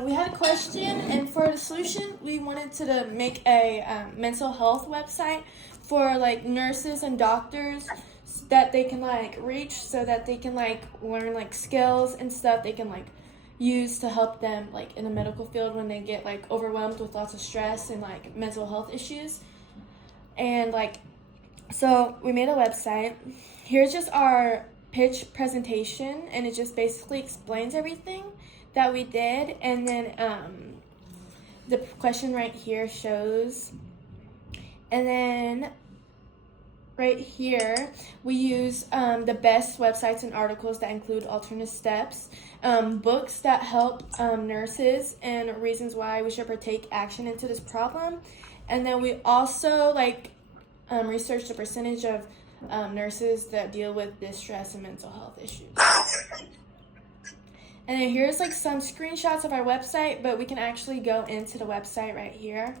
we had a question, and for the solution, we wanted to make a mental health website for like nurses and doctors that they can like reach, so that they can like learn like skills and stuff they can like use to help them like in the medical field when they get like overwhelmed with lots of stress and like mental health issues. And like, so we made a website. Here's just our pitch presentation, and it just basically explains everything that we did. And then the question right here shows, and then right here we use the best websites and articles that include alternate steps, books that help nurses, and reasons why we should take action into this problem. And then we also like researched the percentage of nurses that deal with distress and mental health issues. And then here's like some screenshots of our website, but we can actually go into the website right here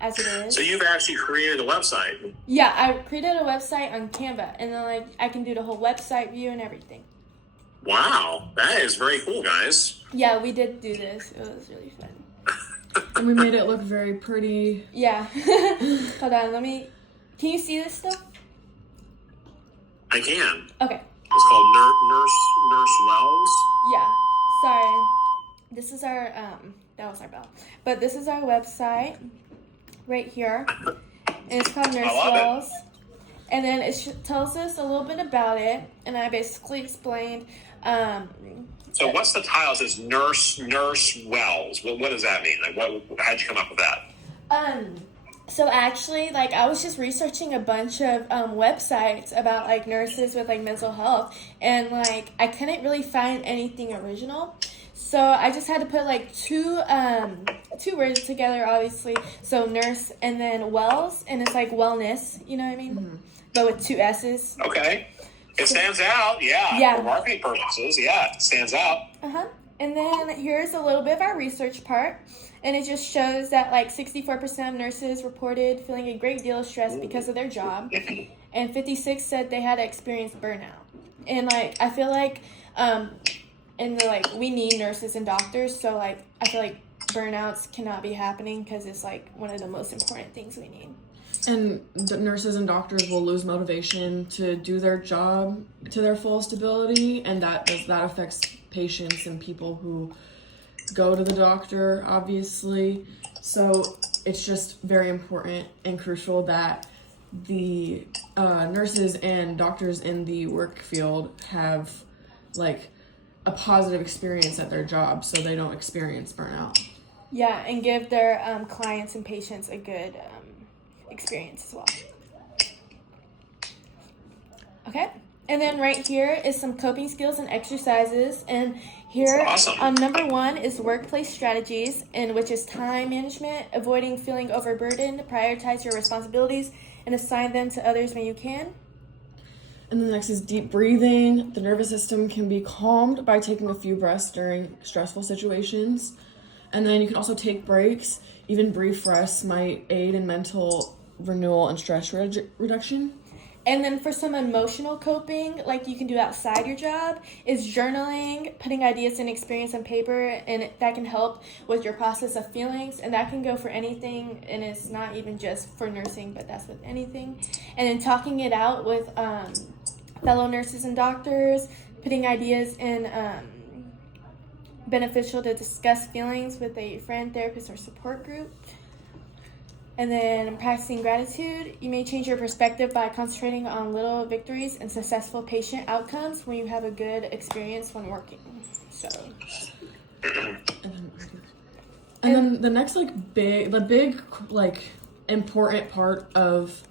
as it is. So you've actually created a website? Yeah, I created a website on Canva, and then like I can do the whole website view and everything. Wow, that is very cool, guys. Yeah, we did do this. It was really fun. And we made it look very pretty. Yeah. Hold on, can you see this stuff? I can. Okay. It's called Nurse Wells. Yeah. Sorry. This is our, that was our bell. But this is our website right here. And it's called Nurse Wells. And then it tells us a little bit about it. And I basically explained. So what's the title? It says Nurse Wells. What does that mean? Like, how'd you come up with that? So actually, like, I was just researching a bunch of websites about like nurses with like mental health, and like I couldn't really find anything original. So I just had to put like two words together, obviously. So nurse and then Wells, and it's like wellness, you know what I mean? Mm-hmm. But with two S's. Okay. It stands out, yeah. For marketing purposes, yeah, it stands out. And then here's a little bit of our research part. And it just shows that like 64% of nurses reported feeling a great deal of stress because of their job. And 56 said they had experienced burnout. And like, I feel like, we need nurses and doctors. So like, I feel like burnouts cannot be happening because it's like one of the most important things we need. And the nurses and doctors will lose motivation to do their job to their fullest ability, and that affects patients and people who go to the doctor, obviously. So it's just very important and crucial that the nurses and doctors in the work field have like a positive experience at their job so they don't experience burnout. Yeah, and give their clients and patients a good experience as well. Okay, and then right here is some coping skills and exercises, and here awesome. Number 1 is workplace strategies, in which is time management, avoiding feeling overburdened, prioritize your responsibilities, and assign them to others when you can. And the next is deep breathing. The nervous system can be calmed by taking a few breaths during stressful situations. And then you can also take breaks. Even brief rests might aid in mental renewal and stress reduction. And then for some emotional coping, like you can do outside your job, is journaling, putting ideas and experience on paper, and that can help with your process of feelings, and that can go for anything, and it's not even just for nursing, but that's with anything. And then talking it out with fellow nurses and doctors, putting ideas in beneficial to discuss feelings with a friend, therapist, or support group. And then practicing gratitude. You may change your perspective by concentrating on little victories and successful patient outcomes when you have a good experience when working. So. And then the next big important part of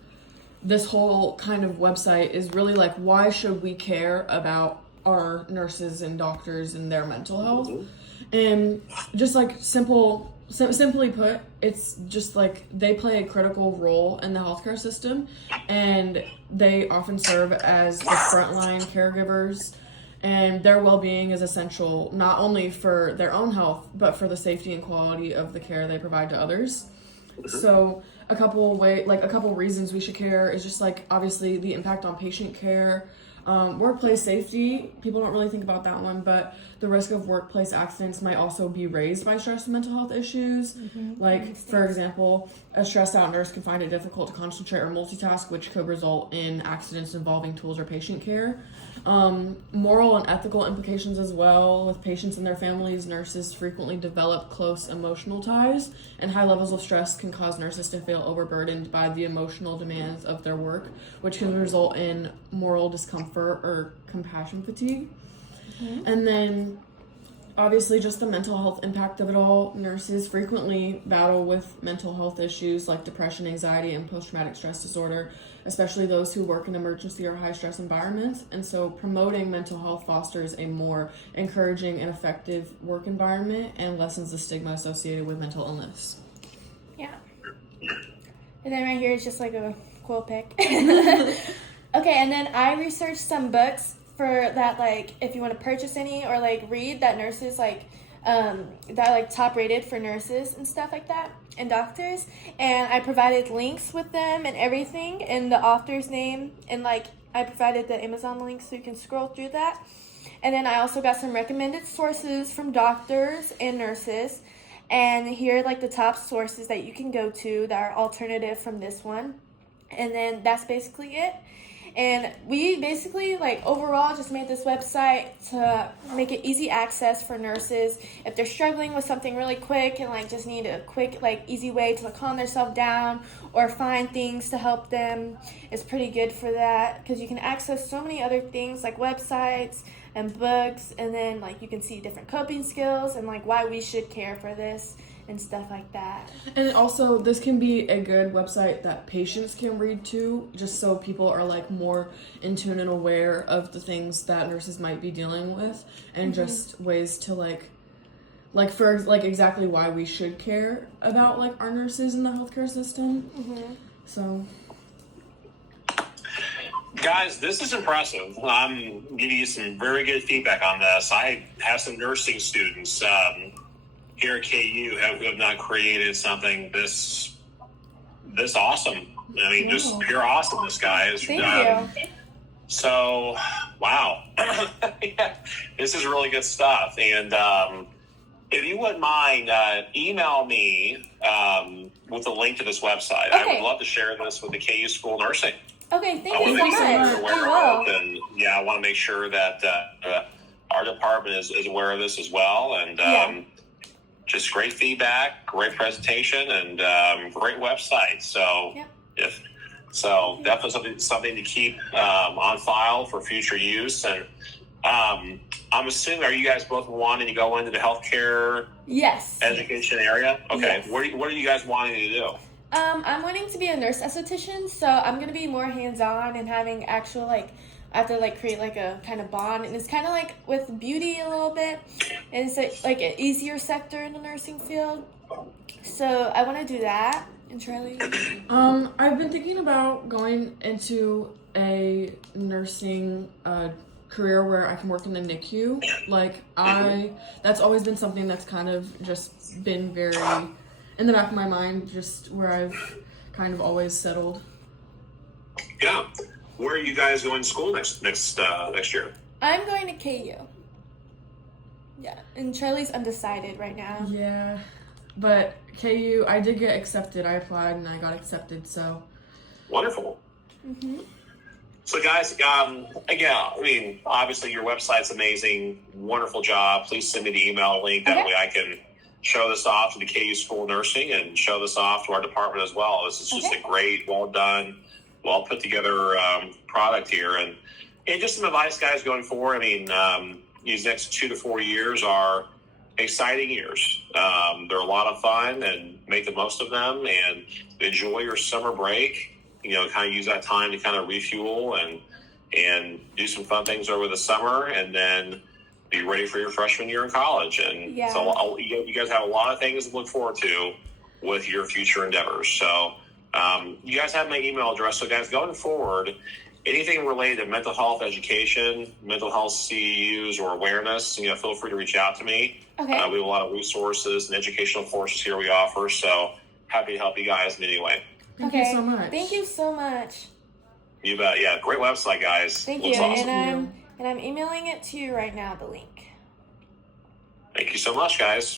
this whole kind of website is really like, why should we care about our nurses and doctors and their mental health? And just like simply put, it's just like they play a critical role in the healthcare system, and they often serve as the frontline caregivers, and their well-being is essential not only for their own health but for the safety and quality of the care they provide to others. So a couple reasons we should care is just like obviously the impact on patient care, Workplace safety, people don't really think about that one, but the risk of workplace accidents might also be raised by stress and mental health issues. Like, for example, a stressed out nurse can find it difficult to concentrate or multitask, which could result in accidents involving tools or patient care. Moral and ethical implications as well. With patients and their families, nurses frequently develop close emotional ties, and high levels of stress can cause nurses to feel overburdened by the emotional demands of their work, which can result in moral discomfort or compassion fatigue. And then obviously just the mental health impact of it all. Nurses frequently battle with mental health issues like depression, anxiety, and post-traumatic stress disorder, especially those who work in emergency or high stress environments. And so promoting mental health fosters a more encouraging and effective work environment and lessens the stigma associated with mental illness. Yeah. And then right here is just like a cool pic. Okay, and then I researched some books for that, like, if you want to purchase any or, like, read that nurses, like, that are, like, top rated for nurses and stuff like that, and doctors. And I provided links with them and everything, and the author's name, and, like, I provided the Amazon link so you can scroll through that. And then I also got some recommended sources from doctors and nurses. And here are, like, the top sources that you can go to that are alternative from this one. And then that's basically it. And we basically, like, overall just made this website to make it easy access for nurses. If they're struggling with something really quick and, like, just need a quick, like, easy way to, like, calm themselves down or find things to help them, it's pretty good for that. Because you can access so many other things, like websites and books. And then, like, you can see different coping skills and, like, why we should care for this and stuff like that. And also, this can be a good website that patients can read too, just so people are, like, more in tune and aware of the things that nurses might be dealing with, and just ways to, like for, like, exactly why we should care about, like, our nurses in the healthcare system. So, Guys, this is impressive. I'm giving you some very good feedback on this. I have some nursing students here at KU who have not created something this awesome. I mean, just pure awesomeness, guys. Thank you. So, wow. Yeah, this is really good stuff. And if you wouldn't mind, email me with a link to this website. I would love to share this with the KU School of Nursing. Okay, thank you so much. And I want to make sure that our department is aware of this as well. And just great feedback, great presentation, and great website. So definitely something to keep on file for future use. And I'm assuming, are you guys both wanting to go into the healthcare education area? Okay. Yes. What are you guys wanting to do? I'm wanting to be a nurse esthetician, so I'm going to be more hands-on and having actual, like, I have to, like, create, like, a kind of bond. And it's kind of like with beauty a little bit. And it's, like an easier sector in the nursing field. So I want to do that. And Charlie? I've been thinking about going into a nursing career where I can work in the NICU. Like, that's always been something that's kind of just been very in the back of my mind, just where I've kind of always settled. Yeah. Where are you guys going to school next year? I'm going to KU. Yeah, and Charlie's undecided right now. Yeah, but KU, I did get accepted. I applied and I got accepted, so. Wonderful. So guys, again, I mean, obviously your website's amazing. Wonderful job. Please send me the email link. That way I can show this off to the KU School of Nursing and show this off to our department as well. This is just a great, well done, well put together product here. And just some advice, guys, going forward. I mean, these next 2 to 4 years are exciting years. They're a lot of fun, and make the most of them and enjoy your summer break. You know, kind of use that time to kind of refuel and do some fun things over the summer, and then be ready for your freshman year in college. And so you guys have a lot of things to look forward to with your future endeavors. So you guys have my email address. So guys, going forward, anything related to mental health education, mental health CEUs or awareness, feel free to reach out to me. We have a lot of resources and educational courses here we offer. So happy to help you guys in any way. Thank you so much. Thank you so much. You bet. Yeah, great website, guys. Thank Looks you. awesome. And I'm emailing it to you right now, the link. Thank you so much, guys.